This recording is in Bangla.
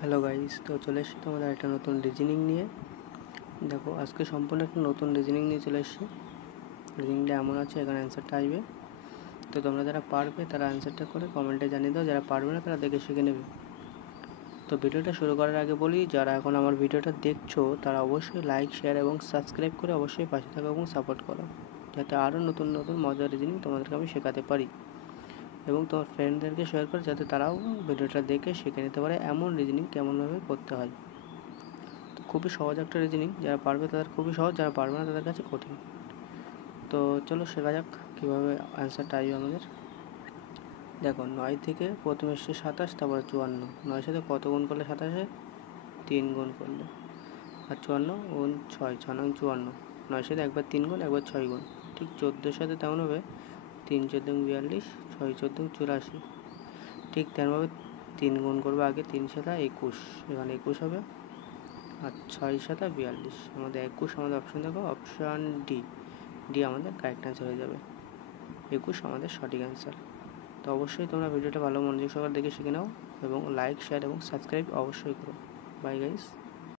হ্যালো গাইস, তো চলে এসেছি তোমাদের একটা নতুন রিজনিং নিয়ে। দেখো, আজকে সম্পূর্ণ একটা নতুন রিজনিং নিয়ে চলে এসেছি। রিজনিংটা এমন আছে, এখানে অ্যান্সারটা আসবে। তো তোমরা যারা পারবে তারা অ্যান্সারটা করে কমেন্টে জানিয়ে দাও, যারা পারবে না তারা দেখে শিখে নেবে। তো ভিডিওটা শুরু করার আগে বলি, যারা এখন আমার ভিডিওটা দেখছো তারা অবশ্যই লাইক, শেয়ার এবং সাবস্ক্রাইব করে অবশ্যই পাশে থাকো এবং সাপোর্ট করো, যাতে আরও নতুন নতুন মজার রিজনিং তোমাদেরকে আমি শেখাতে পারি। এবং তোমার ফ্রেন্ডদেরকে শেয়ার করো, যাতে তারাও ভিডিওটা দেখে শিখে নিতে পারে এমন রিজনিং কেমনভাবে করতে হয়। খুবই সহজ একটা রিজনিং, যারা পারবে তাদের খুবই সহজ, যারা পারবে না তাদের কাছে কঠিন। তো চলো শেখা যাক কীভাবে অ্যান্সারটা আসবে আমাদের। দেখো, 9 থেকে প্রথমে এসছে 27, তারপরে 54। 9 সাথে কত গুণ করলে 27-এ? 3 গুণ করলে। আর 54 গুণ 6, 6 নং 54। 9 সাথে একবার 3 গুণ, একবার 6 গুণ। ঠিক 14-এর সাথে তেমনভাবে 3 14 42, 6 14 84। ঠিক তেমনভাবে 3 গুণ করবে আগে, 3 সাথে 21, এখানে 21 হবে। আর 6 সাথে 42, আমাদের 21 আমাদের অপশান, দেখো অপশান ডি আমাদের কারেক্ট অ্যান্সার হয়ে যাবে। 21 আমাদের সঠিক অ্যান্সার। তো অবশ্যই তোমরা ভিডিওটা ভালো মনোযোগ সহকারে দেখে শিখে নাও এবং লাইক, শেয়ার এবং সাবস্ক্রাইব অবশ্যই করো। Bye guys.